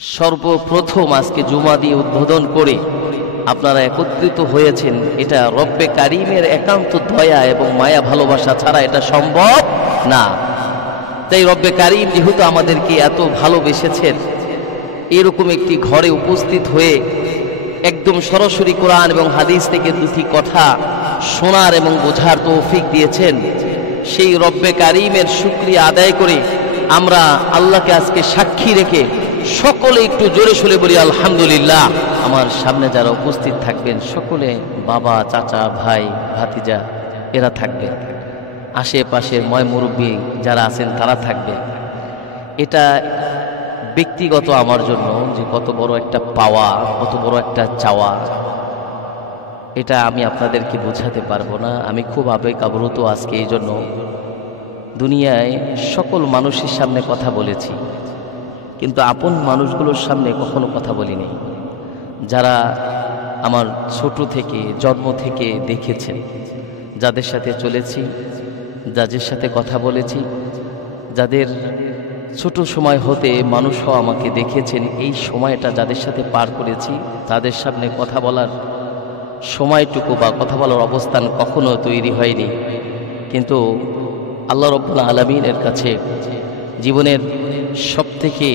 সর্বপ্রথম আজকে জুমা দিয়ে উদ্বোধন করে আপনারা একত্রিত হয়েছেন, এটা রব্বে কারিমের একান্ত দয়া এবং মায়া ভালোবাসা ছাড়া এটা সম্ভব না। তাই রব্বে কারিম যেহেতু আমাদেরকে এত ভালোবেসেছেন, এরকম একটি ঘরে উপস্থিত হয়ে একদম সরাসরি কোরআন এবং হাদিস থেকে দুটি কথা শোনার এবং বোঝার তৌফিক দিয়েছেন, সেই রব্বে কারিমের শুকরিয়া আদায় করে আমরা আল্লাহকে আজকে সাক্ষী রেখে সকলে একটু জোরে সোরে বলি আলহামদুলিল্লাহ। আমার সামনে যারা উপস্থিত থাকবেন সকলে বাবা, চাচা, ভাই, ভাতিজা এরা থাকবে, আশেপাশের ময় মুরব্বী যারা আছেন তারা থাকবে। এটা ব্যক্তিগত আমার জন্য যে কত বড় একটা পাওয়া, কত বড় একটা চাওয়া, এটা আমি আপনাদেরকে বোঝাতে পারবো না। আমি খুব আবেগ আপ্লুত আজকে। এই জন্য দুনিয়ায় সকল মানুষের সামনে কথা বলেছি, কিন্তু আপন মানুষগুলোর সামনে কখনো কথা বলিনি। যারা আমার ছোট থেকে জন্ম থেকে দেখেছেন, যাদের সাথে চলেছি, যাদের সাথে কথা বলেছি, যাদের ছোট সময় হতে মানুষও আমাকে দেখেছেন, এই সময়টা যাদের সাথে পার করেছি, তাদের সামনে কথা বলার সময়টুকু বা কথা বলার অবস্থান কখনো তৈরি হয়নি। কিন্তু আল্লাহ রাব্বুল আলামিনের কাছে জীবনের সবথেকে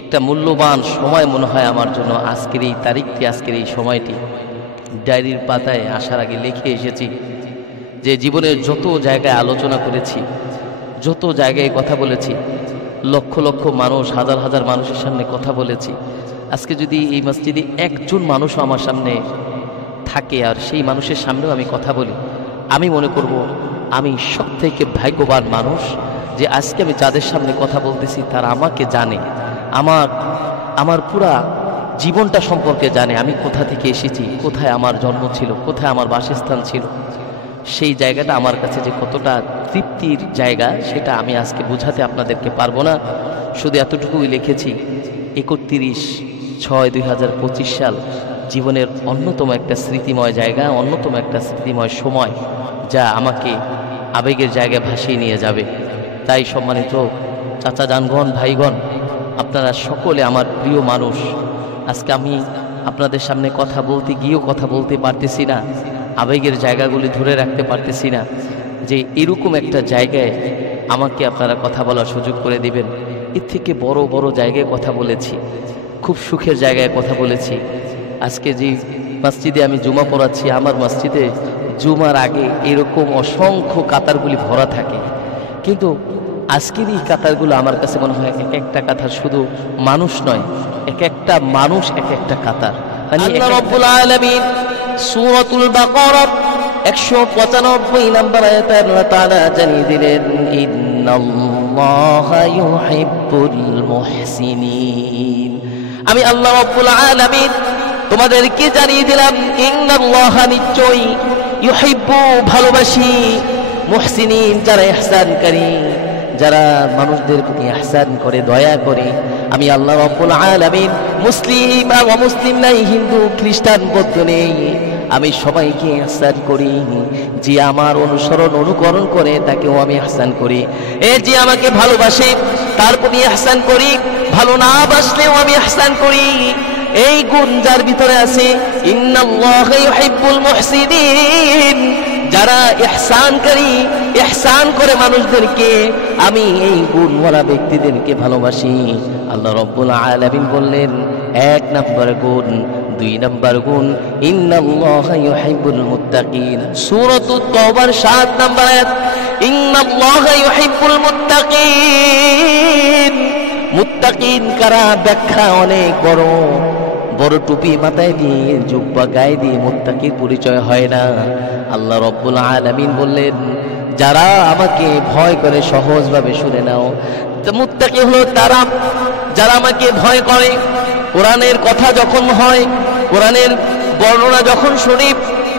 একটা মূল্যবান সময় মনে হয় আমার জন্য আজকের এই তারিখটি, আজকের এই সময়টি। ডায়েরির পাতায় আসার আগে লিখে এসেছি যে জীবনের যত জায়গায় আলোচনা করেছি, যত জায়গায় কথা বলেছি, লক্ষ লক্ষ মানুষ, হাজার হাজার মানুষের সামনে কথা বলেছি, আজকে যদি এই মসজিদে একজন মানুষও আমার সামনে থাকে আর সেই মানুষের সামনেও আমি কথা বলি, আমি মনে করব আমি সবথেকে ভাগ্যবান মানুষ যে আজকে আমি যাদের সামনে কথা বলতেছি তারা আমাকে জানে, আমার পুরা জীবনটা সম্পর্কে জানে, আমি কোথা থেকে এসেছি, কোথায় আমার জন্ম ছিল, কোথায় আমার বাসস্থান ছিল। সেই জায়গাটা আমার কাছে যে কতটা তৃপ্তির জায়গা সেটা আমি আজকে বোঝাতে আপনাদেরকে পারবো না। শুধু এতটুকুই লিখেছি, 31/6/2025 সাল জীবনের অন্যতম একটা স্মৃতিময় জায়গা, অন্যতম একটা স্মৃতিময় সময়, যা আমাকে আবেগের জায়গায় ভাসিয়ে নিয়ে যাবে। তাই সম্মানিত চাচা জানগণ, ভাইগণ, আপনারা সকলে আমার প্রিয় মানুষ। আজকে আমি আপনাদের সামনে কথা বলতে গিয়েও কথা বলতে পারতেছি না, আবেগের জায়গাগুলি ধরে রাখতে পারতেছি না, যে এরকম একটা জায়গায় আমাকে আপনারা কথা বলার সুযোগ করে দিবেন। এর থেকে বড় বড় জায়গায় কথা বলেছি, খুব সুখের জায়গায় কথা বলেছি। আজকে যে মসজিদে আমি জুমা পড়াচ্ছি, আমার মসজিদে জুমার আগে এরকম অসংখ্য কাতারগুলি ভরা থাকে, কিন্তু আজকের এই কাতারগুলো আমার কাছে মনে হয় এক একটা কাতার শুধু মানুষ নয়, এক একটা মানুষ এক একটা কাতার। আল্লাহ রাব্বুল আলামিন সূরাতুল বাকারা 195 নম্বর আয়াতে আল্লাহ তাআলা জানিয়ে দিলেন, ইন্নাল্লাহা ইউহিব্বুল মুহসিনিন। আমি আল্লাহ রাব্বুল আলামিন তোমাদেরকে জানিয়ে দিলাম, ইন্নাল্লাহা নিশ্চয়ই, ইউহিব্বু ভালোবাসি, মুহসিনিন যারা ইহসানকারী, যারা মানুষদের প্রতি ইহসান করে, দয়া করে। আমি আল্লাহ রাব্বুল আলামিন মুসলিম আর অমুসলিম নাই, হিন্দু খ্রিস্টান বৌদ্ধ নেই, আমি সবাইকে ইহসান করি। যে আমার অনুসরণ অনুকরণ করে তাকেও আমি ইহসান করি। যে আমাকে ভালোবাসে তার প্রতি ইহসান করি, ভালো না বাসলেও আমি ইহসান করি। এই গুণ যার ভিতরে আছে, ইন্নাল্লাহা ইউহিব্বুল মুহসিনিন, যারা ইহসানকারী, ইহসান করে মানুষদেরকে, আমি এই গুণওয়ালা ব্যক্তিদেরকে ভালোবাসি। আল্লাহ রাব্বুল আলামিন বললেন, 1 নম্বর গুণ, 2 নম্বর গুণ, ইন্নাল্লাহা ইউহিব্বুল মুত্তাকিন। সূরাতুত তাওবার 7 নম্বর আয়াত, ইন্নাল্লাহা ইউহিব্বুল মুত্তাকিন। মুত্তাকিন কারা? ব্যাখ্যা অনেক বড়। বড় টুপি মাথায় দিয়ে, জুব্বা গায়ে দিয়ে মুত্তাকির পরিচয় হয় না। আল্লাহ রাব্বুল আলামিন বললেন, যারা আমাকে ভয় করে, সহজভাবে শুনে নাও, মুত্তাকি হলো তারা যারা আমাকে ভয় করে। কোরআনের কথা যখন হয়, কোরআনের বর্ণনা যখন শুনি,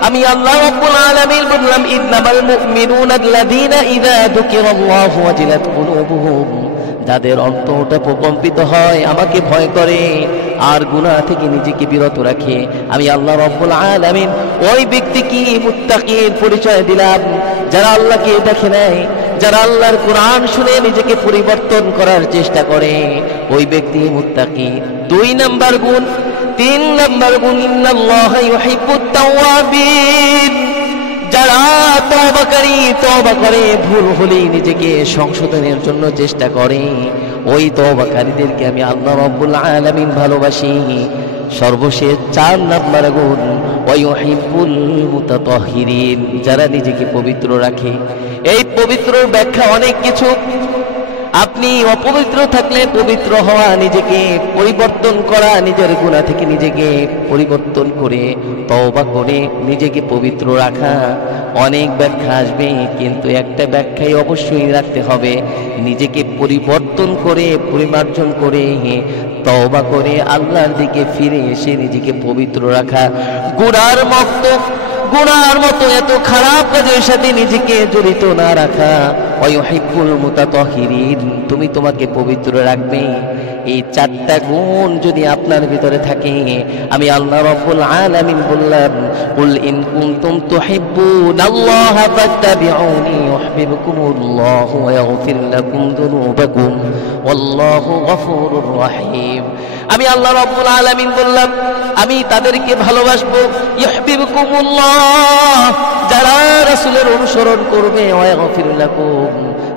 আমি আল্লাহ রাব্বুল আলামিন বললাম, ইন্নামাল মুমিনুনা আল্লাযীনা ইযা যুকিরাল্লাহু ওয়াজিলাত কুলুবুহুম, যাদের অন্তরটা প্রকম্পিত হয়, আমাকে ভয় করে আর গুনাহ থেকে নিজেকে বিরত রাখে, আমি আল্লাহ রাব্বুল আলামিন ওই ব্যক্তিকে মুত্তাকির পরিচয় দিলাম। যারা আল্লাহকে দেখে নেয়, যারা আল্লাহর কোরআন শুনে নিজেকে পরিবর্তন করার চেষ্টা করে ওই ব্যক্তি মুত্তাকি। 2 নাম্বার গুণ। 3 নাম্বার গুণ, ইন্নাল্লাহা ইউহিব্বুত তাওয়াবিন, যারা তওবাকারী, তওবা করে, ভুল হলে নিজেকে সংশোধনের জন্য চেষ্টা করে, ওই তওবাকারীদেরকে আমি আল্লাহ রাব্বুল আলামিন ভালোবাসি। সর্বশেষ 4 নাম্বার গুণ, ওয়া ইউহিব্বুল মুতাতাহহিরিন, যারা নিজেকে পবিত্র রাখে। এই পবিত্রর ব্যাখ্যা অনেক কিছু। আপনি অপবিত্র থাকলে পবিত্র হওয়া, নিজেকে পরিবর্তন করা, নিজের গুনাহ থেকে নিজেকে পরিবর্তন করে তওবা করে নিজেকে পবিত্র রাখা। অনেক ব্যাখ্যা আসবে, কিন্তু একটা ব্যাখ্যাই অবশ্যই রাখতে হবে, নিজেকে পরিবর্তন করে, পরিমার্জন করে, তওবা করে আল্লাহর দিকে ফিরে এসে নিজেকে পবিত্র রাখা। গুনার মতো এত খারাপ কাজের সাথে নিজেকে জড়িত না রাখা। ওয়াইহিব্বুল মুতাতাহহিরিন, তুমি তোমাকে পবিত্র রাখবে। এই 4টা গুণ যদি আপনার ভিতরে থাকে, আমি আল্লাহ রাব্বুল আলামিন বললাম, কুল ইন কুনতুম তুহিব্বুনাল্লাহা ফাত্তাবিউনি ইউহিব্বুকুমুল্লাহু ওয়া ইয়াগফির লাকুম যুনুবাকুম ওয়াল্লাহু গফুরুর রহিম। আমি আল্লাহ রাব্বুল আলামিন বললাম, আমি তাদেরকে ভালোবাসবো। ইউহিব্বুকুমুল্লাহ, যারা রাসূলের অনুসরণ করবে, ওয়া ইয়াগফির লাকুম,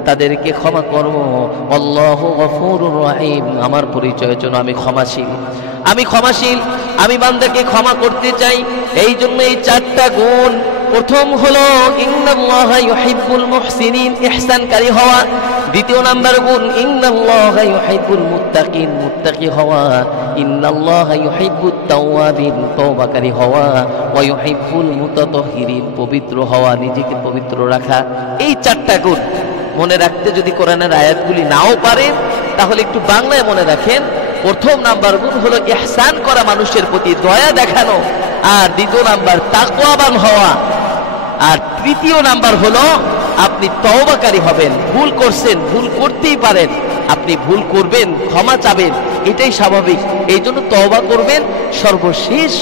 তাদেরকে ক্ষমা করব। আল্লাহু গফুরুর রহিম, আমার পরিচয়ের জন্য আমি ক্ষমাশীল, আমি বান্দাকে ক্ষমা করতে চাই। এই জন্য এই 4টা গুণ। প্রথম হলো ইন্নাল্লাহা ইউহিব্বুল মুহসিনিন, ইহসানকারী হওয়া। 2 নাম্বার গুণ, ইন্নাল্লাহা ইউহিব্বুল মুত্তাকিন, মুত্তাকি হওয়া। ইন্নাল্লাহা ইউহিব্বুত তাওয়াবিন, তওবাকারী হওয়া। ওয়া ইউহিব্বুল মুতাতাহহিরিন, পবিত্র হওয়া, নিজেকে পবিত্র রাখা। এই 4টা গুণ মনে রাখতে যদি কোরআনের আয়াতগুলি নাও পারেন, তাহলে একটু বাংলায় মনে রাখেন। প্রথম নাম্বার গুণ হলো ইহসান করা, মানুষের প্রতি দয়া দেখানো। আর 2 নাম্বার তাকওয়াবান হওয়া। আর 3 নাম্বার হলো আপনি তওবাকারী হবেন। ভুল করছেন, ভুল করতেই পারেন, আপনি ভুল করবেন, ক্ষমা চাবেন, এটাই স্বাভাবিক। এই জন্য তওবা করবেন। সর্বশেষ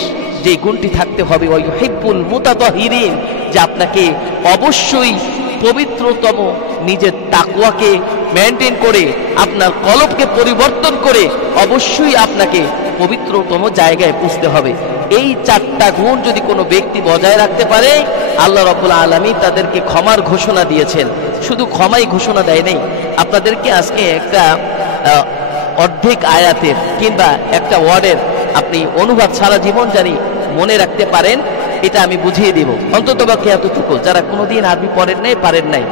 যে গুণটি থাকতে হবে, ওয়া ইউহিব্বুল মুতাতাহহিরিন, যে আপনাকে অবশ্যই পবিত্রতম নিজের তাকওয়াকে মেনটেন করে, আপনার কলবকে পরিবর্তন করে অবশ্যই আপনাকে পবিত্রতম জায়গায় পৌঁছতে হবে। এই 4টা গুণ যদি কোনো ব্যক্তি বজায় রাখতে পারে, আল্লাহ রাব্বুল আলামিন তাদেরকে ক্ষমার ঘোষণা দিয়েছেন। শুধু ক্ষমাই ঘোষণা দেয় নাই, আপনাদেরকে আজকে একটা অর্ধেক আয়াতের কিংবা একটা ওয়ার্ডের আপনি অনুবাদ সারা জীবন জানি মনে রাখতে পারেন, এটা আমি বুঝিয়ে দিব। অন্ততপক্ষে এতটুকু, যারা কোনোদিন আরবি পারেন নাই।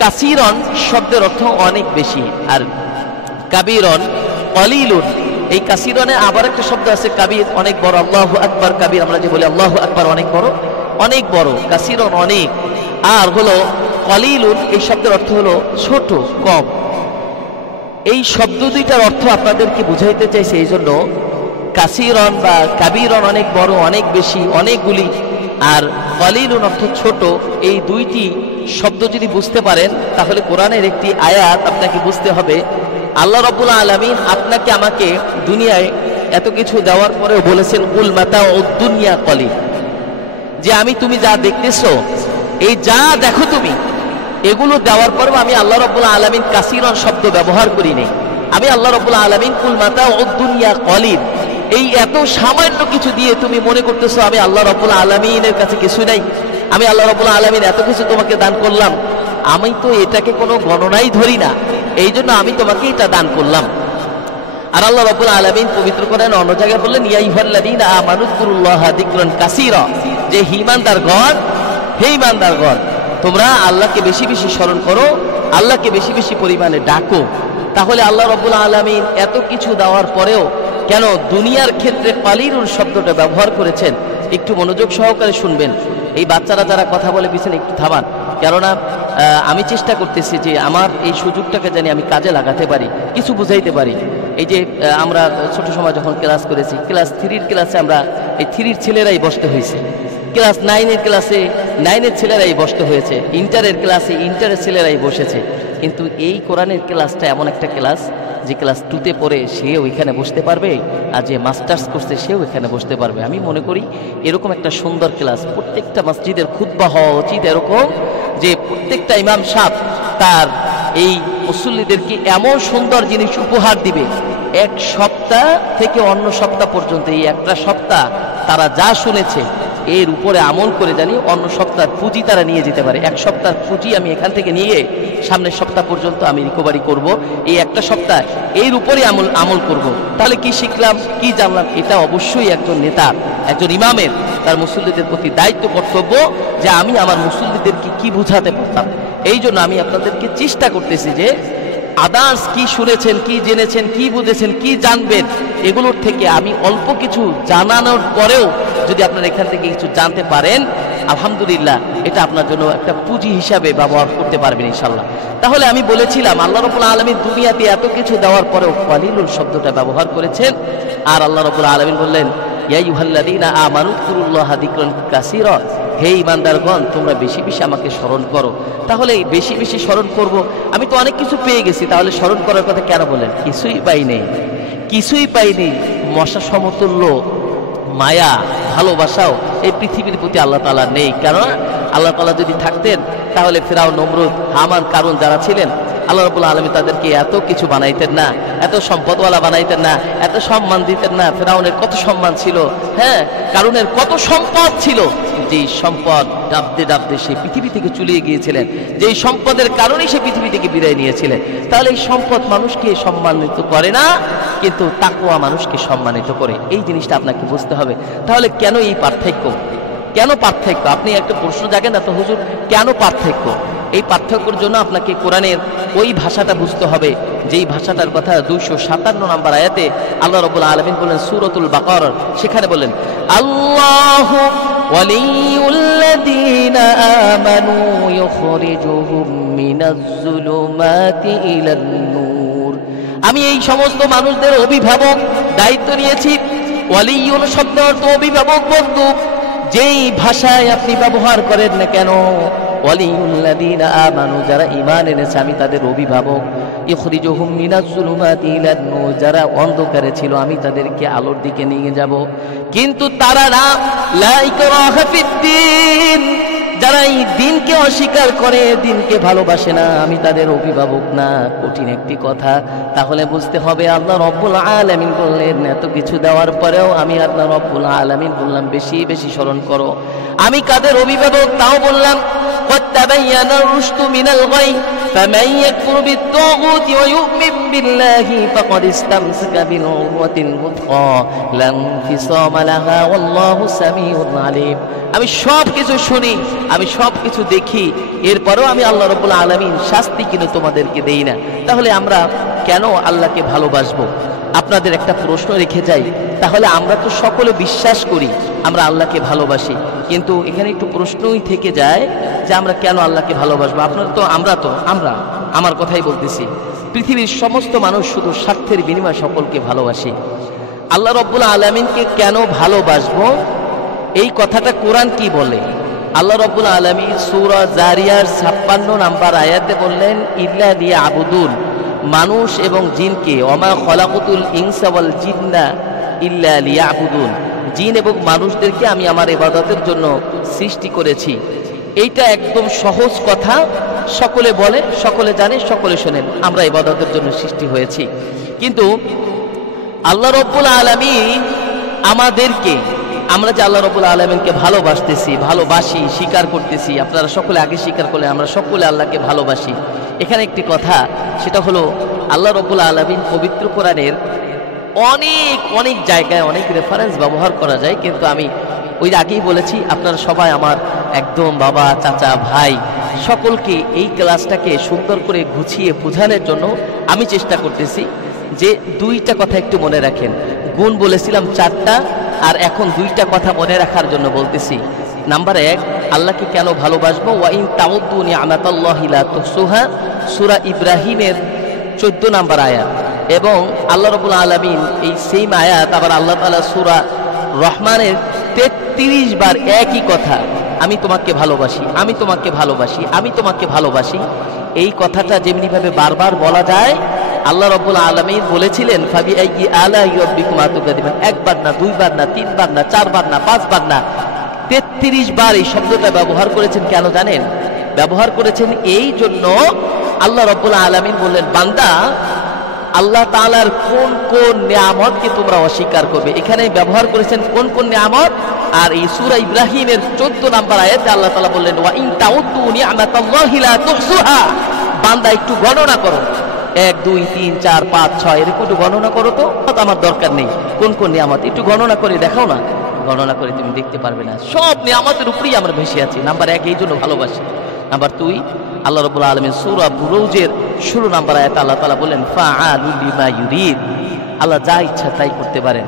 কাসিরন শব্দের অর্থ অনেক বেশি, আর কাবীরন কলিলুন। এই কাসিরনে আবার একটা শব্দ আছে কাবীর, অনেক বড়। আল্লাহু আকবার কাবীর, আমরা যে বলি আল্লাহু আকবার অনেক বড়, কাসিরন অনেক। আর হলো কলিলুন, এই শব্দের অর্থ হলো ছোট, কম। এই শব্দ দুইটার অর্থ আপনাদেরকে বুঝাইতে চাইছে। এই জন্য কাসিরন বা কাবীরন অনেক বড়, অনেক বেশি, অনেকগুলি। আর কলিলুন অর্থ ছোট। এই 2টি শব্দ যদি বুঝতে পারেন, তাহলে কোরআনের একটি আয়াত আপনাকে বুঝতে হবে। আল্লাহ রাব্বুল আলামিন আপনাকে আমাকে দুনিয়ায় এত কিছু দেওয়ার পরেও বলেছেন, কুল মাতাউদ দুনিয়া কলিল, যে তুমি যা দেখতেছো, এই যা দেখো তুমি, এগুলো দেওয়ার পরেও আমি আল্লাহ রাব্বুল আলামিন কাসিরন শব্দ ব্যবহার করি নাই। আমি আল্লাহ রাব্বুল আলামিন কুল মাতাউদ দুনিয়া কলিল, এই এত সামান্য কিছু দিয়ে তুমি মনে করতেছো আমি আল্লাহ রাব্বুল আলামিনের কাছে কিছু নাই, আমি আল্লাহ রাব্বুল আলামিন এত কিছু তোমাকে দান করলাম, আমি তো এটাকে কোনো গণনাই ধরি না, এই জন্য আমি তোমাকে এটা দান করলাম। আর আল্লাহ রাব্বুল আলামিন পবিত্র কোরআনে অন্য জায়গায় বললেন, ইয়া আইয়ুহাল্লাযীনা আমানুযকুরুল্লাহা যিকরান কাসীরা, যে হে ঈমানদারগণ, তোমরা আল্লাহকে বেশি বেশি স্মরণ করো, আল্লাহকে বেশি বেশি পরিমাণে ডাকো। তাহলে আল্লাহ রাব্বুল আলামিন এত কিছু দেওয়ার পরেও কেন দুনিয়ার ক্ষেত্রে কালিলুন শব্দটা ব্যবহার করেছেন? একটু মনোযোগ সহকারে শুনবেন। এই বাচ্চারা যারা কথা বলে পিছনে একটু থামান, কেননা আমি চেষ্টা করতেছি যে আমার এই সুযোগটাকে জানি আমি কাজে লাগাতে পারি, কিছু বুঝাইতে পারি। এই যে আমরা ছোট সময় যখন ক্লাস করেছি, ক্লাস 3-র ক্লাসে আমরা এই 3-র ছেলেরাই বসতে হয়েছে, ক্লাস 9-এর ক্লাসে 9-এর ছেলেরাই বসতে হয়েছে, ইন্টারের ক্লাসে ইন্টারের ছেলেরাই বসেছে। কিন্তু এই কোরআনের ক্লাসটা এমন একটা ক্লাস, যে ক্লাস 2-তে পড়ে সে ওইখানে বসতে পারবে, আর যে মাস্টার্স করছে সেও এখানে বসতে পারবে। আমি মনে করি এরকম একটা সুন্দর ক্লাস প্রত্যেকটা মসজিদের খুতবা হওয়া উচিত, এরকম যে প্রত্যেকটা ইমাম সাহেব তার এই মুসল্লিদেরকে এমন সুন্দর জিনিস উপহার দিবে, এক সপ্তাহ থেকে অন্য সপ্তাহ পর্যন্ত, এই একটা সপ্তাহ তারা যা শুনেছে এর উপরে আমল করে জানি অন্য সপ্তাহের পুঁজি তারা নিয়ে যেতে পারে। এক সপ্তাহের পুঁজি আমি এখান থেকে নিয়ে সামনের সপ্তাহ পর্যন্ত আমি রিকভারি করব, এই একটা সপ্তাহ এর উপরে আমল করব। তাহলে কি শিখলাম, কি জানলাম? এটা অবশ্যই একজন নেতা, একজন ইমামের তার মুসল্লিদের প্রতি দায়িত্ব, কর্তব্য যে আমি আমার মুসল্লিদেরকে কি বুঝাতে পারতাম। এই জন্য আমি আপনাদেরকে চেষ্টা করতেছি যে আদার্স কি শুনেছেন, কি জেনেছেন, কি বুঝেছেন, কি জানবেন, এগুলোর থেকে আমি অল্প কিছু জানানোর পরেও যদি আপনারা এখান থেকে কিছু জানতে পারেন, আলহামদুলিল্লাহ, এটা আপনার জন্য একটা পুঁজি হিসাবে ব্যবহার করতে পারবেন ইনশাল্লাহ। তাহলে আমি বলেছিলাম আল্লাহ রাব্বুল আলামিন দুনিয়াতে এত কিছু দেওয়ার পরেও কলিলুল শব্দটা ব্যবহার করেছেন। আর আল্লাহ রাব্বুল আলামিন বললেন, ইয়া আইয়ুহাল্লাযীনা আমানু যকুরুল্লাহা যিকরান কাসীরা, হে ঈমানদারগণ, তোমরা বেশি বেশি আমাকে স্মরণ করো। তাহলে বেশি বেশি স্মরণ করব, আমি তো অনেক কিছু পেয়ে গেছি, তাহলে স্মরণ করার কথা কেন বলেন? কিছুই পাই নেই, কিছুই পাইনি। মশা সমতুল্য মায়া ভালোবাসাও এই পৃথিবীর প্রতি আল্লাহ তাআলা নেই। কারণ আল্লাহ তাআলা যদি থাকতেন তাহলে ফিরআউন, নমরুদ, হামান, কারুন যারা ছিলেন, আল্লাহ রাব্বুল আলামিন তাদেরকে এত কিছু বানাইতেন না, এত সম্পদওয়ালা বানাইতেন না, এত সম্মান দিতেন না। ফিরআউনের কত সম্মান ছিল, হ্যাঁ, কারুনের কত সম্পদ ছিল, যেই সম্পদ ডাবতে ডাবতে সে পৃথিবী থেকে চলে গিয়েছিলেন, যেই সম্পদের কারণে সে পৃথিবী থেকে বিদায় নিয়েছিলেন। তাহলে এই সম্পদ মানুষকে সম্মানিত করে না, কিন্তু তাকওয়া মানুষকে সম্মানিত করে। এই জিনিসটা আপনাকে বুঝতে হবে। তাহলে কেন এই পার্থক্য, কেন পার্থক্য? আপনি একটা প্রশ্ন জাগেন না তো, হুজুর কেন পার্থক্য? এই পার্থক্যের জন্য আপনাকে কোরআনের ওই ভাষাটা বুঝতে হবে, যেই ভাষাটার কথা 257 নম্বর আয়াতে আল্লাহ রাব্বুল আলামিন বলেন সূরাতুল বাকারা, সেখানে বলেন, আল্লাহু ওয়ালিয়ুল্লাযীনা আমানু ইউখরিজুহুম মিনাজ যুলুমাতি ইলান নূর। আমি এই সমস্ত মানুষদের অভিভাবক দায়িত্ব নিয়েছি। ওয়ালিয়ুন শব্দ অর্থ অভিভাবক, বন্ধু। যেই ভাষায় আপনি ব্যবহার করেন না কেন, ওয়ালিয়ুল্লাযীনা আমানু, যারা ঈমান এনেছে আমি তাদের অভিভাবক। ইখরিজুহুম মিনাজ যুলুমাতি ইলান নূর, যারা অন্ধকারে ছিল আমি তাদেরকে আলোর দিকে নিয়ে যাব। কিন্তু তারা না, লা ইকরাহা ফিদ্দীন, যারা এই দিনকে অস্বীকার করে, দিনকে ভালোবাসে না, আমি তাদের অভিভাবক না। কঠিন একটি কথা। তাহলে বুঝতে হবে আল্লাহ রাব্বুল আলামিন বললেন এত কিছু দেওয়ার পরেও আমি আল্লাহ রাব্বুল আলামিন বললাম বেশি বেশি স্মরণ করো। আমি কাদের অভিভাবক তাও বললাম, قد تبين الرشد من الغي فمن يكفر بالطاغوت ويؤمن بالله فقد استمسك بالعروة الوثقى لا انفصام لها والله سميع عليم। আমি সব কিছু শুনি, আমি সব কিছু দেখি, এরপরেও আমি আল্লাহ রাব্বুল আলামিন শাস্তি কিন্তু তোমাদেরকে দেই না। তাহলে আমরা কেন আল্লাহকে ভালোবাসবো? আপনাদের একটা প্রশ্ন রেখে যাই। তাহলে আমরা তো সকলে বিশ্বাস করি আমরা আল্লাহকে ভালোবাসি, কিন্তু এখানে একটু প্রশ্নই থেকে যায় যে আমরা কেন আল্লাহকে ভালোবাসবো? আপনারা তো আমরা আমার কথাই বলতেছি, পৃথিবীর সমস্ত মানুষ শুধু স্বার্থের বিনিময়ে সকলকে ভালোবাসি। আল্লাহ রাব্বুল আলামিনকে কেন ভালোবাসবো? এই কথাটা কোরআন কি বলে? আল্লাহ রাব্বুল আলামিন সূরা জারিয়ার 56 নম্বর আয়াতে বললেন, ইল্লা লিয়াবুদুন, মানুষ এবং জিনকে, ওমা খলাকুতুল ইনসা ওয়াল জিন্না ইল্লা লিয়াবুদুন, জিন এবং মানুষদেরকে আমি আমার ইবাদতের জন্য সৃষ্টি করেছি। এইটা একদম সহজ কথা, সকলে বলে, সকলে জানে, সকলে শোনেন, আমরা ইবাদতের জন্য সৃষ্টি হয়েছি। কিন্তু আল্লাহ রাব্বুল আলামিন আমাদেরকে, আমরা যে আল্লাহ রাব্বুল আলামিনকে ভালোবাসি, স্বীকার করতেছি, আপনারা সকলে আগে স্বীকার করলে আমরা সকলে আল্লাহকে ভালোবাসি। এখানে একটি কথা, সেটা হলো আল্লাহ রাব্বুল আলামিন পবিত্র কোরআনের অনেক জায়গায় অনেক রেফারেন্স ব্যবহার করা যায়, কিন্তু আমি ওই আগেই বলেছি আপনারা সবাই আমার একদম বাবা, চাচা, ভাই, সকলকে এই ক্লাসটাকে সুন্দর করে গুছিয়ে বোঝানোর জন্য আমি চেষ্টা করতেছি যে দুইটা কথা একটু মনে রাখেন। গুণ বলেছিলাম 4টা, আর এখন 2টা কথা মনে রাখার জন্য বলতেছি। নাম্বার 1, আল্লাহকে কেন ভালোবাসবো? ওয়া ইন তাউদ্দু নি'মাতাল্লাহি লা তুহসুহা, সূরা ইব্রাহিমের 14 নম্বর আয়াত। এবং আল্লাহ রাব্বুল আলামিন এই সেম আয়াত আবার আল্লাহ তাআলা সূরা রহমানের 33 বার একই কথা, আমি তোমাকে ভালোবাসি, আমি তোমাকে ভালোবাসি, আমি তোমাকে ভালোবাসি। এই কথাটা যেমনিভাবে বারবার বলা যায়, আল্লাহ রাব্বুল আলামিন বলেছিলেন ফাবি আইয়ি আলাই রাব্বিকুমা তুকাযিবান, একবার না, 2 বার না, 3 বার না, 4 বার না, 5 বার না, 33 বার এই শব্দটা ব্যবহার করেছেন। কেন জানেন? ব্যবহার করেছেন এই জন্য আল্লাহ রাব্বুল আলামিন বললেন, বান্দা আল্লাহ তাআলার কোন কোন নিয়ামতকে তোমরা অস্বীকার করবে। এখানে ব্যবহার করেছেন কোন কোন নিয়ামত। আর এই সূরা ইব্রাহিমের 14 নম্বর আয়াতে আল্লাহ তাআলা বললেন, ওয়া ইন তাউদ্দু নি'মাতাল্লাহি লা তুহসুহা। বান্দা একটু গণনা করো, 1 2 3 4 5 6 এরকম একটু গণনা করো তো। আমার দরকার নেই কোন কোন নিয়ামত, একটু গণনা করে দেখাও না। গণনা করে তুমি দেখতে পারবে না, সব নিয়ামতের উপরেই আমরা ভেসে আছি। নাম্বার 1 এই জন্য ভালোবাসি। নাম্বার 2 আল্লাহ রাব্বুল আলামিন সূরা বুরুজের 16 নম্বর আয়াতে আল্লাহ তাআলা বলেন, ফাআলু লিমা ইউরিদ। আল্লাহ যা ইচ্ছা তাই করতে পারেন।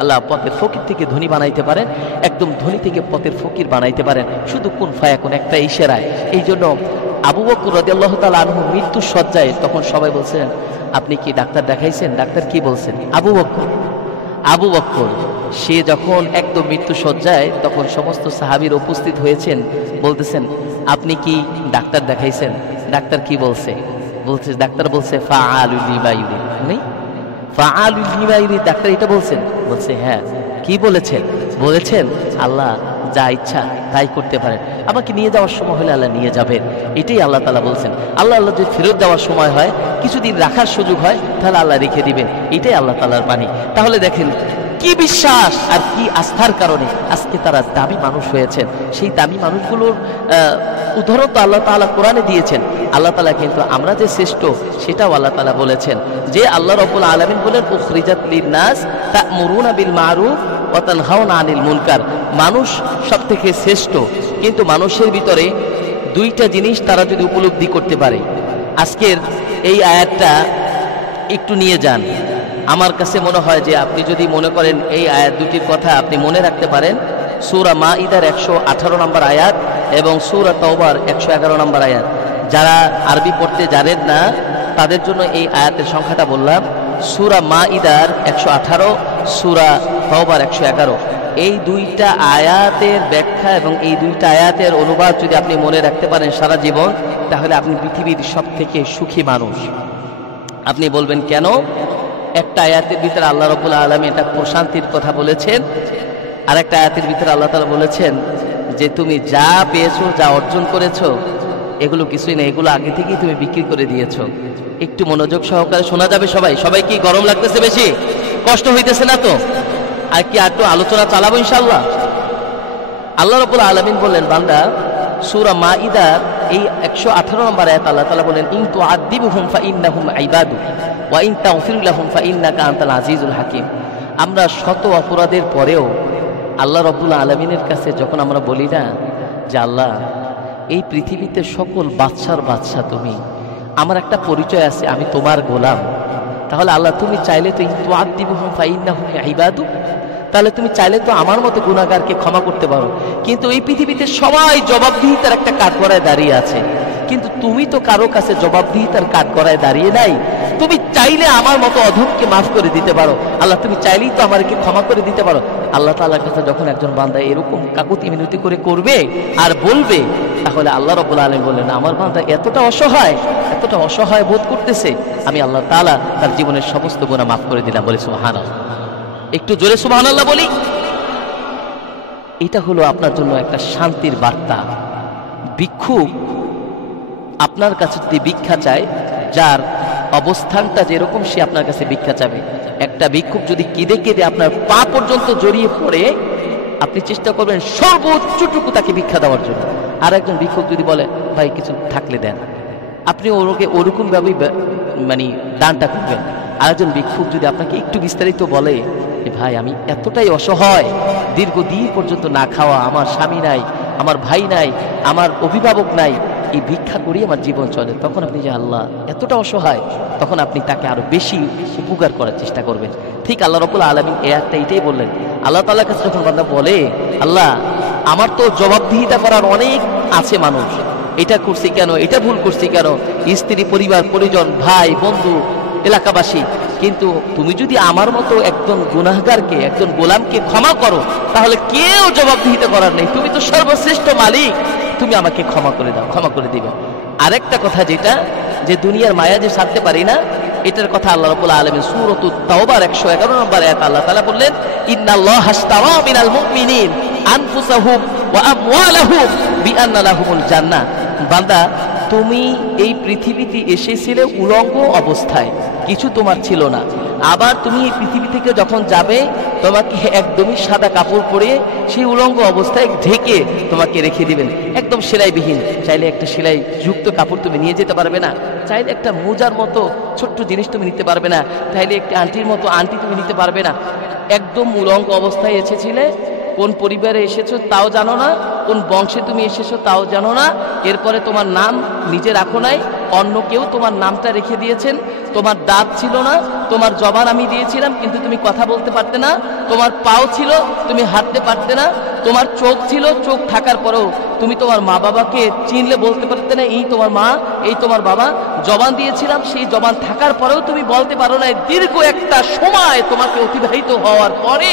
আল্লাহ পথের ফকির থেকে ধনী বানাইতে পারেন, একদম ধনী থেকে পথের ফকির বানাইতে পারেন, শুধু কুন ফায়াকুন একটা ইশারায়। এই জন্য আবু বকর রাদিয়াল্লাহু তাআলা আনহু মৃত্যু সজ্জায়, তখন সবাই বলছেন, আপনি কি ডাক্তার দেখাইছেন? ডাক্তার কি বলছেন? আবু বকর সে যখন একদম মৃত্যু সজ্জায়, তখন সমস্ত সাহাবীর উপস্থিত হয়েছেন, বলতেছেন, আপনি কি ডাক্তার দেখাইছেন? ডাক্তার কি বলছে? ডাক্তার বলছে ফাআলু লিমা ইউরিদ। ফাআলু লিমা ইউরিদ, ডাক্তার এটা বলছেন? বলছে হ্যাঁ। কি বলেছেন? বলেছেন আল্লাহ যা ইচ্ছা তাই করতে পারেন, আমাকে নিয়ে যাওয়ার সময় হলে আল্লাহ নিয়ে যাবেন। এটাই আল্লাহ তাআলা বলছেন। আল্লাহ যদি ফেরত দেওয়ার সময় হয়, কিছুদিন রাখার সুযোগ হয়, তাহলে আল্লাহ রেখে দিবেন। এটাই আল্লাহ তাআলার বাণী। তাহলে দেখেন কি বিশ্বাস আর কি আস্থার কারণে আজকে তারা দামি মানুষ হয়েছেন। সেই দামি মানুষগুলোর উদাহরণ তো আল্লাহ তাআলা কোরআনে দিয়েছেন। আল্লাহ তাআলা কিন্তু আমরা যে শ্রেষ্ঠ সেটাও আল্লাহ তাআলা বলেছেন, যে আল্লাহ রাব্বুল আলামিন বলেন, উখরিজাত লিন-নাস তা'মুরুনা বিল মা'রুফ ওয়া তানহাউনা আনিল মুনকার। মানুষ সবথেকে শ্রেষ্ঠ, কিন্তু মানুষের ভিতরে 2টা জিনিস তারা যদি উপলব্ধি করতে পারে। আজকের এই আয়াতটা একটু নিয়ে যান। আমার কাছে মনে হয় যে আপনি যদি মনে করেন এই আয়াত দুটির কথা আপনি মনে রাখতে পারেন, সূরা মাঈদার 118 নম্বর আয়াত এবং সূরা তাওবার 111 নম্বর আয়াত। যারা আরবি পড়তে জানেন না তাদের জন্য এই আয়াতের সংখ্যাটা বললাম। সূরা মাঈদার 118, সূরা তাওবার 111। এই 2টা আয়াতের ব্যাখ্যা এবং এই 2টা আয়াতের অনুবাদ যদি আপনি মনে রাখতে পারেন সারা জীবন, তাহলে আপনি পৃথিবীর সবথেকে সুখী মানুষ। আপনি বলবেন কেন? একটা আয়াতের ভিতরে আল্লাহ রাব্বুল আলামিন এটা প্রশান্তির কথা বলেছেন, আর একটা আয়াতের ভিতরে আল্লাহ তাআলা বলেছেন যে তুমি যা পেয়েছো, যা অর্জন করেছো, এগুলো কিছুই না, এগুলো আগে থেকেই তুমি বিক্রি করে দিয়েছো। একটু মনোযোগ সহকারে শোনা যাবে সবাই কি গরম লাগতেছে? বেশি কষ্ট হইতেছে না তো? আর কি একটু আলোচনা চালাবো ইনশাআল্লাহ। আল্লাহ রাব্বুল আলামিন বললেন, বান্দা সূরা মাঈদার এই 118 নম্বর আয়াত আল্লাহ তাআলা বলেন, ইন তুআদ্দিবুহুম ফাইন্নাহুম ইবাদু ওয়া ইন তাগফির লাহুম ফাইন্নাকা আনতাল আজিজুল হাকীম। আমরা শত অপরাধের পরেও আল্লাহ রাব্বুল আলামিনের কাছে যখন আমরা বলি না যে আল্লাহ এই পৃথিবীতে সকল বাদশার বাদশা তুমি, আমার একটা পরিচয় আছে, আমি তোমার গোলাম, তাহলে আল্লাহ তুমি চাইলে তো ইন তুআদ্দিবুহুম ফাইন্নাহুম ইবাদু, তাহলে তুমি চাইলে তো আমার মতো গুনাহগারকে ক্ষমা করতে পারো। কিন্তু এই পৃথিবীতে সবাই জবাবদিহিতার একটা কাঠগড়ায় দাঁড়িয়ে আছে, কিন্তু তুমি তো কারো কাছে জবাবদিহিতার কাঠগড়ায় দাঁড়িয়ে নাই। তুমি চাইলে আমার মতো অধমকে মাফ করে দিতে পারো। আল্লাহ তুমি চাইলেই তো আমাকে ক্ষমা করে দিতে পারো। আল্লাহ তাআলার কাছে যখন একজন বান্দা এরকম কাকুতি মিনতি করে করবে আর বলবে, তাহলে আল্লাহ রাব্বুল আলামিন বললেন, আমার বান্দা এতটা অসহায় বোধ করতেছে, আমি আল্লাহ তাআলা তার জীবনের সমস্ত গুনাহ মাফ করে দিলাম। বলে সুবহানাল্লাহ। একটু জোরে সুবহানাল্লাহ বলি। এটা হলো আপনার জন্য একটা শান্তির বার্তা। ভিক্ষুক আপনার কাছে যদি ভিক্ষা চায়, যার অবস্থানটা যেরকম সে আপনার কাছে ভিক্ষা চাবে। একটা ভিক্ষুক যদি কেঁদে কেঁদে আপনার পা পর্যন্ত জড়িয়ে পড়ে, আপনি চেষ্টা করবেন সর্বোচ্চটুকু তাকে ভিক্ষা দেওয়ার জন্য। আর একজন ভিক্ষুক যদি বলে ভাই কিছু থাকলে দেন, আপনি ওকে ওরকম ভাবেই মানে দানটা করবেন। আর একজন ভিক্ষুক যদি আপনাকে একটু বিস্তারিত বলে যে ভাই আমি এতটাই অসহায়, দীর্ঘদিন পর্যন্ত না খাওয়া, আমার স্বামী নাই, আমার ভাই নাই, আমার অভিভাবক নাই, এই ভিক্ষা করি আমার জীবন চলে, তখন আপনি যে আল্লাহ এতটা অসহায়, তখন আপনি তাকে আরো বেশি উপকার করার চেষ্টা করবেন। ঠিক আল্লাহ রাব্বুল আলামিন এটাই বললেন। আল্লাহ তাআলার কাছে যখন বান্দা বলে আল্লাহ আমার তো জবাবদিহিতা করার অনেক আছে, মানুষ এটা করছি কেন, এটা ভুল করছি কেন, স্ত্রী, পরিবার, পরিজন, ভাই, বন্ধু, এলাকাবাসী, কিন্তু তুমি যদি আমার মতো একজন গুনাহগারকে, একজন গোলামকে ক্ষমা করো, তাহলে কেউ জবাবদিহিতা করার নেই, তুমি তো সর্বশ্রেষ্ঠ মালিক, তুমি আমাকে ক্ষমা করে দাও, ক্ষমা করে দিবে। আরেকটা কথা যেটা, যে দুনিয়ার মায়া যে ছাড়তে পারি না, এটার কথা আল্লাহ রাব্বুল আলামিন সূরাতুত তাওবার 111 নম্বর আয়াত আল্লাহ তাআলা বললেন, ইন্নাল্লাহা আশতারা মিনাল মুমিনিন আনফুসাহুম ওয়া আমওয়ালাহুম বিআন্না লাহুমুল জান্নাহ। বান্দা তুমি এই পৃথিবীতে এসেছিলে উলঙ্গ অবস্থায়, কিছু তোমার ছিল না। আবার তুমি এই পৃথিবী থেকে যখন যাবে, তোমাকে একদমই সাদা কাপড় পরে সেই উলঙ্গ অবস্থায় ঢেকে তোমাকে রেখে দিবেন, একদম সেলাইবিহীন। চাইলে একটা সেলাই যুক্ত কাপড় তুমি নিয়ে যেতে পারবে না, চাইলে একটা মোজার মতো ছোট্ট জিনিস তুমি নিতে পারবে না, চাইলে একটা আন্টির মতো আন্টি তুমি নিতে পারবে না। একদম উলঙ্গ অবস্থায় এসেছিলে। কোন পরিবারে এসেছো তাও জানো না, কোন বংশে তুমি এসেছো তাও জানো না। এরপরে তোমার নাম নিজে রাখো নাই, অন্য কেউ তোমার নামটা রেখে দিয়েছেন। তোমার দাঁত ছিল না, তোমার জবান আমি দিয়েছিলাম, কিন্তু তুমি কথা বলতে পারতে না। তোমার পাও ছিল, তুমি হাঁটতে পারতে না। তোমার চোখ ছিল, চোখ থাকার পরেও তুমি তোমার মা বাবাকে চিনলে বলতে পারতে না এই তোমার মা, এই তোমার বাবা। জবান দিয়েছিলাম, সেই জবান থাকার পরেও তুমি বলতে পারো না। দীর্ঘ একটা সময় তোমাকে অতিবাহিত হওয়ার পরে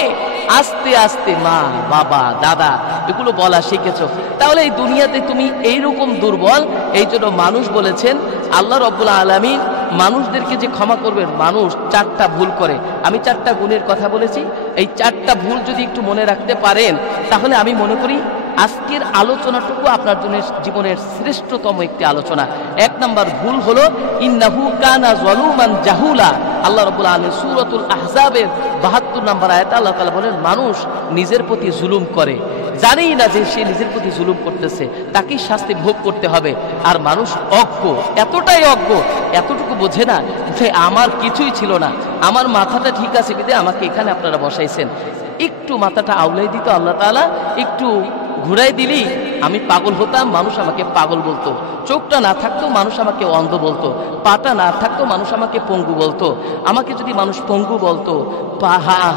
আস্তে আস্তে মা বাবা দাদা এগুলো বলা শিখেছো। তাহলে এই দুনিয়াতে তুমি এইরকম দুর্বল। এই জন্য মানুষ বলেছেন, আল্লাহ রাব্বুল আলামিন মানুষদেরকে যে ক্ষমা করবেন। মানুষ 4টা ভুল করে, আমি 4টা গুণের কথা বলেছি। এই 4টা ভুল যদি একটু মনে রাখতে পারেন, তাহলে আমি মনে করি আজকের আলোচনাটুকু আপনার জন্য জীবনের শ্রেষ্ঠতম একটি আলোচনা। 1 নম্বর ভুল হলো ইন্নাহু কানা যালুমান জাহুলা। আল্লাহ রাব্বুল আলামিন সূরাতুল আহজাবের 72 নম্বর আয়াতে আল্লাহ তাআলা বলেন, মানুষ নিজের প্রতি জুলুম করে, জানেই না যে সে নিজের প্রতি জুলুম করতেছে, তাকেই শাস্তি ভোগ করতে হবে। আর মানুষ অজ্ঞ, এতটাই অজ্ঞ, এতটুকু বোঝে না যে আমার কিছুই ছিল না, আমার মাথাটা ঠিক আছে বিদে আমাকে এখানে আপনারা বসাইছেন। একটু মাথাটা আউলাই দিত আল্লাহ তাআলা, একটু ঘুরাই দিলি আমি পাগল হতাম, মানুষ আমাকে পাগল বলতো। চোখটা না থাকতো মানুষ আমাকে অন্ধ বলতো, পাটা না থাকতো মানুষ আমাকে পঙ্গু বলতো। আমাকে যদি মানুষ পঙ্গু বলতো,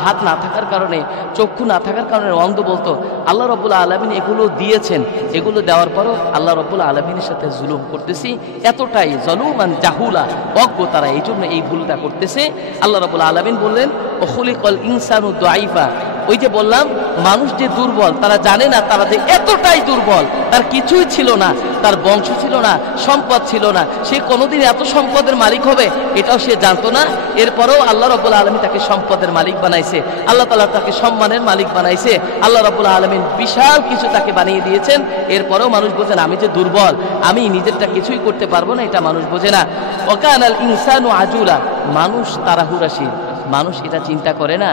হাত না থাকার কারণে, চক্ষু না থাকার কারণে অন্ধ বলতো, আল্লাহ রাব্বুল আলামিন এগুলো দিয়েছেন। এগুলো দেওয়ার পরও আল্লাহ রাব্বুল আলামিনের সাথে জুলুম করতেছি, এতটাই যালুমান জাহুলা, অজ্ঞ তারা, এই জন্য এই ভুলটা করতেছে। আল্লাহ রাব্বুল আলামিন বললেন, ও খুলিকাল ইনসানু দাঈফা। ওই যে বললাম মানুষ যে দুর্বল, তারা জানে না তারা যে এতটাই দুর্বল। তার কিছুই ছিল না, তার বংশ ছিল না, সম্পদ ছিল না, সে কোনোদিন এত সম্পদের মালিক হবে এটাও সে জানতো না। এরপরেও আল্লাহ রাব্বুল আলামিন তাকে সম্পদের মালিক বানাইছে, আল্লাহ তাআলা তাকে সম্মানের মালিক বানাইছে, আল্লাহ রাব্বুল আলামিন বিশাল কিছু তাকে বানিয়ে দিয়েছেন। এরপরেও মানুষ বোঝে না আমি যে দুর্বল, আমি নিজেরটা কিছুই করতে পারবো না, এটা মানুষ বোঝে না। ওয়াকানাল ইনসানু আজুলা। মানুষ তাড়াহুড়াশীল, মানুষ এটা চিন্তা করে না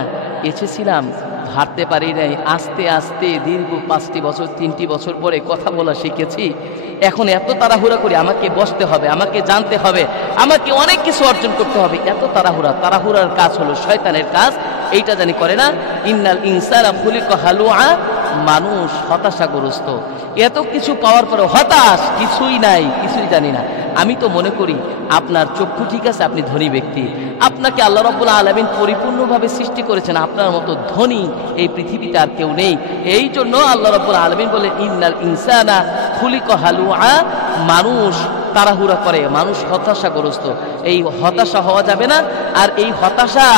এসেছিলাম, হাঁটতে পারি নাই, আস্তে আস্তে দীর্ঘ 5টি বছর 3টি বছর পরে কথা বলা শিখেছি। এখন এত তাড়াহুড়া করি, আমাকে বসতে হবে, আমাকে জানতে হবে, আমাকে অনেক কিছু অর্জন করতে হবে। এত তাড়াহুড়া, তাড়াহুড়ার কাজ হলো শয়তানের কাজ, এইটা জানি করে না। ইন্নাল ইনসানা খুলিকা হালুআ। মানুষ হতাশাগ্রস্ত, এত কিছু পাওয়ার পরে হতাশ, কিছুই নাই, কিছুই জানি না। আমি তো মনে করি আপনার চক্ষু ঠিক আছে, আপনি ধনী ব্যক্তি, আপনাকে আল্লাহ রাব্বুল আলামিন পরিপূর্ণভাবে সৃষ্টি করেছেন, আপনার মতো ধনী এই পৃথিবীতে আর কেউ নেই। এই জন্য আল্লাহ রাব্বুল আলামিন বলেন ইন্নাল ইনসানা খুলিকা হালুআ। মানুষ তাড়াহুড়া করে, মানুষ হতাশাগ্রস্ত। এই হতাশা হওয়া যাবে না, আর এই হতাশা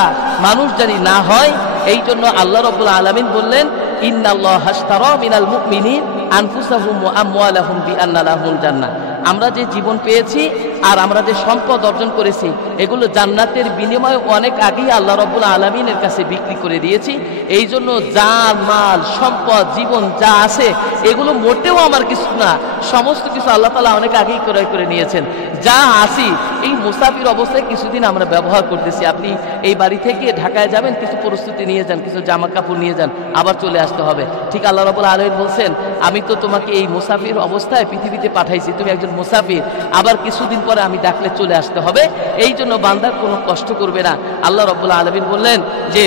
মানুষ জানি না হয়। এই জন্য আল্লাহ রাব্বুল আলামিন বললেন, ইন্নাল্লাহা আশতারা মিনাল মুমিনিন আনফুসাহুম ওয়া আমওয়ালাহুম বিআন্না লাহুমুল জান্নাহ। আমরা যে জীবন পেয়েছি আর আমরা যে সম্পদ অর্জন করেছি, এগুলো জান্নাতের বিনিময়ে অনেক আগেই আল্লাহ রাব্বুল আলামিনের কাছে বিক্রি করে দিয়েছি। এই জন্য জান মাল সম্পদ জীবন যা আছে এগুলো মোটেও আমার কিছু না, সমস্ত কিছু আল্লাহ তাআলা অনেক আগেই ক্রয় করে নিয়েছেন। যা আসি এই মুসাফির অবস্থায় কিছুদিন আমরা ব্যবহার করতেছি। আপনি এই বাড়ি থেকে ঢাকায় যাবেন, কিছু প্রস্তুতি নিয়ে যান, কিছু জামা কাপড় নিয়ে যান, আবার চলে আসতে হবে। ঠিক আল্লাহ রাব্বুল আলামিন বলছেন, আমি তো তোমাকে এই মুসাফির অবস্থায় পৃথিবীতে পাঠাইছি, তুমি একজন মুসাফির, আবার কিছুদিন পরে আমি ডাকলে চলে আসতে হবে। এই জন্য বান্দার কোনো কষ্ট করবে না। আল্লাহ রাব্বুল আলামিন বললেন যে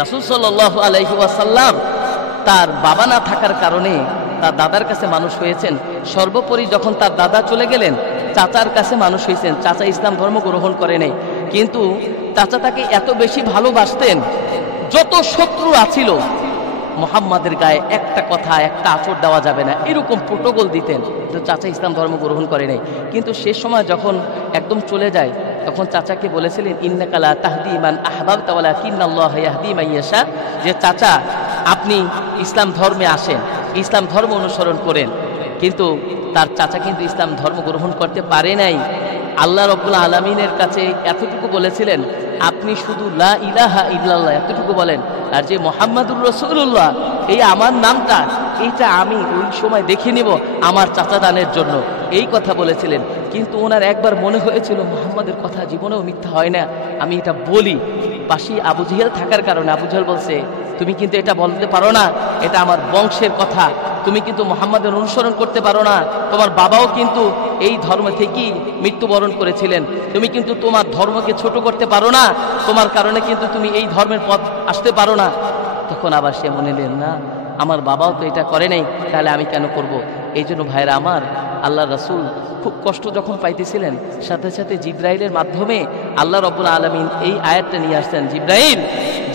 রাসূল সাল্লাল্লাহু আলাইহি ওয়াসাল্লাম তার বাবা না থাকার কারণে তার দাদার কাছে মানুষ হয়েছেন। সর্বোপরি যখন তার দাদা চলে গেলেন, চাচার কাছে মানুষ হয়েছেন। চাচা ইসলাম ধর্ম গ্রহণ করে নাই, কিন্তু চাচা তাকে এত বেশি ভালোবাসতেন, যত শত্রু আছিল মুহাম্মাদের গায়ে একটা কথা একটা আঁচড় দেওয়া যাবে না, এরকম প্রোটোকল দিতেন। তো চাচা ইসলাম ধর্ম গ্রহণ করে নাই, কিন্তু সে সময় যখন একদম চলে যায় তখন চাচাকে বলেছিলেন, ইন্নাকা লা তাহদি মান আহবাবতা ওয়ালাকিন্নাল্লাহা ইয়াহদি মান ইয়াশা। যে চাচা আপনি ইসলাম ধর্মে আসেন, ইসলাম ধর্ম অনুসরণ করেন। কিন্তু তার চাচা কিন্তু ইসলাম ধর্ম গ্রহণ করতে পারে নাই। আল্লাহ রাব্বুল আলামিনের কাছে এতটুকু বলেছিলেন, আপনি শুধু লা ইলাহা ইল্লাল্লাহ এতটুকু বলেন, আর যে মুহাম্মাদুর রাসূলুল্লাহ এই আমার নামটা, এইটা আমি ওই সময় দেখে নিব আমার চাচা দানের জন্য। এই কথা বলেছিলেন। কিন্তু ওনার একবার মনে হয়েছিল মুহাম্মাদের কথা জীবনেও মিথ্যা হয় না, আমি এটা বলি। পাশে আবু জেহেল থাকার কারণে আবু জেহেল বলছে, তুমি কিন্তু এটা বলতে পারো না, এটা আমার বংশের কথা, তুমি কিন্তু মুহাম্মাদের অনুসরণ করতে পারো না, তোমার বাবাও কিন্তু এই ধর্ম থেকেই মৃত্যুবরণ করেছিলেন, তুমি কিন্তু তোমার ধর্মকে ছোট করতে পারো না, তোমার কারণে কিন্তু তুমি এই ধর্মের পথ আসতে পারো না। তখন আবার সে মনে নেন না, আমার বাবাও তো এটা করে নাই, তাহলে আমি কেন করব। এই জন্য ভাইরা আমার, আল্লাহ রাসূল খুব কষ্ট যখন পাইতেছিলেন, সাথে সাথে জিব্রাইলের মাধ্যমে আল্লাহ রাব্বুল আলামিন এই আয়াতটা নিয়ে আসছেন, জিব্রাইল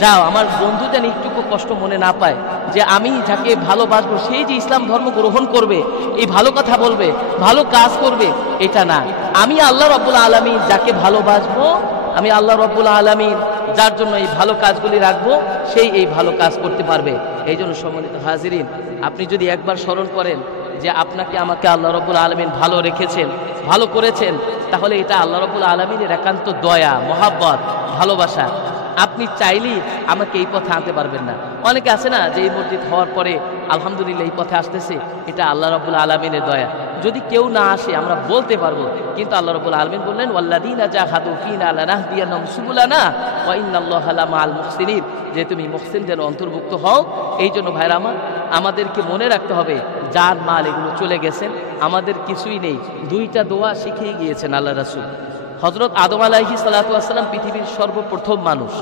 যাও, আমার বন্ধু যেন একটুকু কষ্ট মনে না পায়, যে আমি যাকে ভালোবাসবো সেই যে ইসলাম ধর্ম গ্রহণ করবে, এই ভালো কথা বলবে, ভালো কাজ করবে, এটা না, আমি আল্লাহ রাব্বুল আলামিন যাকে ভালোবাসবো, আমি আল্লাহ রাব্বুল আলামিন যার জন্য এই ভালো কাজগুলি রাখবো, সেই এই ভালো কাজ করতে পারবে। এই জন্য সম্মানিত হাজিরিন, আপনি যদি একবার স্মরণ করেন যে আপনাকে আমাকে আল্লাহ রাব্বুল আলামিন ভালো রেখেছেন, ভালো করেছেন, তাহলে এটা আল্লাহ রাব্বুল আলামিনের একান্ত দয়া, মহাব্বত, ভালোবাসা। আপনি চাইলেই আমাকে এই পথে আনতে পারবেন না। অনেকে আছে না যে এই মসজিদ হওয়ার পরে আলহামদুলিল্লাহ এই পথে আসতেছে, এটা আল্লাহ রাব্বুল আলামিনের দয়া। যদি কেউ না আসে আমরা বলতে পারবো, কিন্তু আল্লাহ রাব্বুল আলামিন বললেন, ওয়াল্লাযীনা জাহাদু ফীনা লানাহদিয়ান্নাহুম সুবুলানা ওয়া ইন্নাল্লাহা লামাআল মুহসিনিন, যে তুমি মুহসিনদের অন্তর্ভুক্ত হও। এই জন্য ভাইরা আমার, আমাদেরকে মনে রাখতে হবে, জান মাল এগুলো চলে গেছেন, আমাদের কিছুই নেই। দুইটা দোয়া শিখিয়ে গিয়েছেন আল্লাহ রাসূল। হযরত আদম আলাইহিস সালাতু ওয়াস সালাম পৃথিবীর সর্বপ্রথম মানুষ,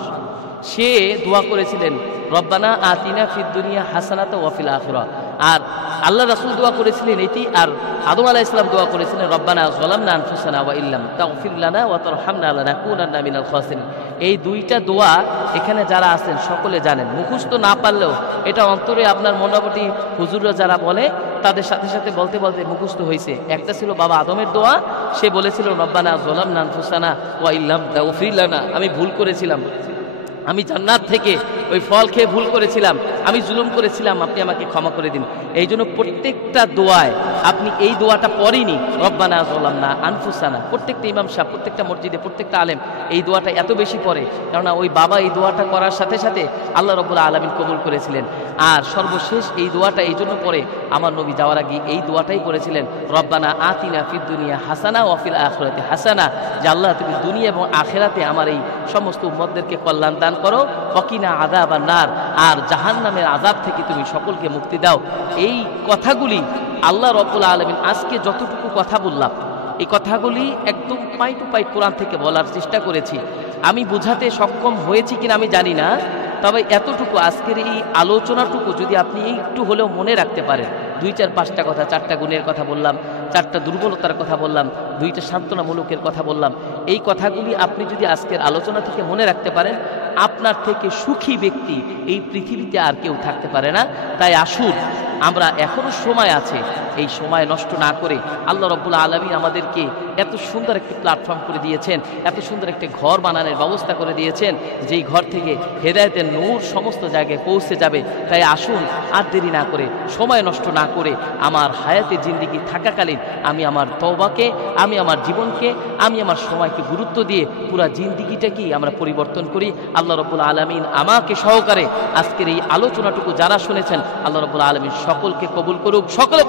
সে দোয়া করেছিলেন রব্বানা আতিনা ফিদ দুনিয়া হাসানাতা ওয়া ফিল আখিরাহ। আর আল্লাহ রাসূল দোয়া করেছিলেন এটি, আর আদম আলাইহিস সালাম দোয়া করেছিলেন রব্বানা যালামনা আনফুসানা ওয়া ইল্লাম তাগফির লানা ওয়া তারহামনা লানাকুনান্না মিনাল খাসিরিন। এই দুইটা দোয়া এখানে যারা আছেন সকলে জানেন, মুখস্থ না পারলেও এটা অন্তরে আপনার মোটামুটি হুজুররা যারা বলে তাদের সাথে সাথে বলতে বলতে মুখস্থ হয়েছে। একটা ছিল বাবা আদমের দোয়া, সে বলেছিল রব্বানা যালামনা আনফুসানা ওয়া ইল্লাম তাগফির লানা, আমি ভুল করেছিলাম, আমি জান্নাত থেকে ওই ফল খেয়ে ভুল করেছিলাম, আমি জুলুম করেছিলাম, আপনি আমাকে ক্ষমা করে দিন। এই জন্য প্রত্যেকটা দোয়ায় আপনি এই দোয়াটা পড়েনি, রব্বানা যালামনা আনফুসানা, প্রত্যেকটা ইমাম সাহেব, প্রত্যেকটা মসজিদে, প্রত্যেকটা আলেম এই দোয়াটা এত বেশি পড়ে, কেননা ওই বাবা এই দোয়াটা করার সাথে সাথে আল্লাহ রাব্বুল আলামিন কবুল করেছিলেন। আর সর্বশেষ এই দোয়াটা এই জন্য পড়ে, আমার নবী যাওয়ার আগে এই দোয়াটাই পড়েছিলেন, রব্বানা আতিনা ফিদ দুনিয়া হাসানা ওয়া ফিল আখিরাতি হাসানা, যে আল্লাহ তুমি দুনিয়া এবং আখিরাতে আমার এই সমস্ত উম্মতদেরকে কল্যাণ দান করো, ওয়াকিনা আযাবান নার, আর জাহান্নামের আযাব থেকে তুমি সকলকে মুক্তি দাও। এই কথাগুলি আল্লাহ রাব্বুল আলামিন, আজকে যতটুকু কথা বললাম এই কথাগুলি একদম পাই টু পাই কোরআন থেকে বলার চেষ্টা করেছি। আমি বুঝাতে সক্ষম হয়েছি কিনা আমি জানি না, তবে এতটুকু আজকের এই আলোচনাটুকু যদি আপনি একটু হলেও মনে রাখতে পারেন, 2-4-5টা কথা, 4টা গুণের কথা বললাম, 4টা দুর্বলতার কথা বললাম, 2টা সান্ত্বনামূলকের কথা বললাম, এই কথাগুলি আপনি যদি আজকের আলোচনা থেকে মনে রাখতে পারেন, আপনার থেকে সুখী ব্যক্তি এই পৃথিবীতে আর কেউ থাকতে পারে না। তাই আসুন, আমরা এখনো সময় আছে, এই সময় নষ্ট না করে আল্লাহ রাব্বুল আলামিন আমাদেরকে এত সুন্দর একটি প্ল্যাটফর্ম করে দিয়েছেন, এত সুন্দর একটি ঘর বানানোর ব্যবস্থা করে দিয়েছেন, যেই ঘর থেকে হেদায়েতের নূর সমস্ত জায়গায় পৌঁছে যাবে। তাই আসুন, আর দেরি না করে, সময় নষ্ট না করে, আমার হায়াতে জিন্দেগি থাকাকালীন আমি আমার তওবাকে, আমি আমার জীবনকে, আমি আমার সময়কে গুরুত্ব দিয়ে পুরা জিন্দেগিটাকেই আমরা পরিবর্তন করি। আল্লাহ রাব্বুল আলামিন আমাকে সহকারে আজকের এই আলোচনাটুকু যারা শুনেছেন, আল্লাহ রাব্বুল আলামিন সকলকে কবুল করুক, সকলে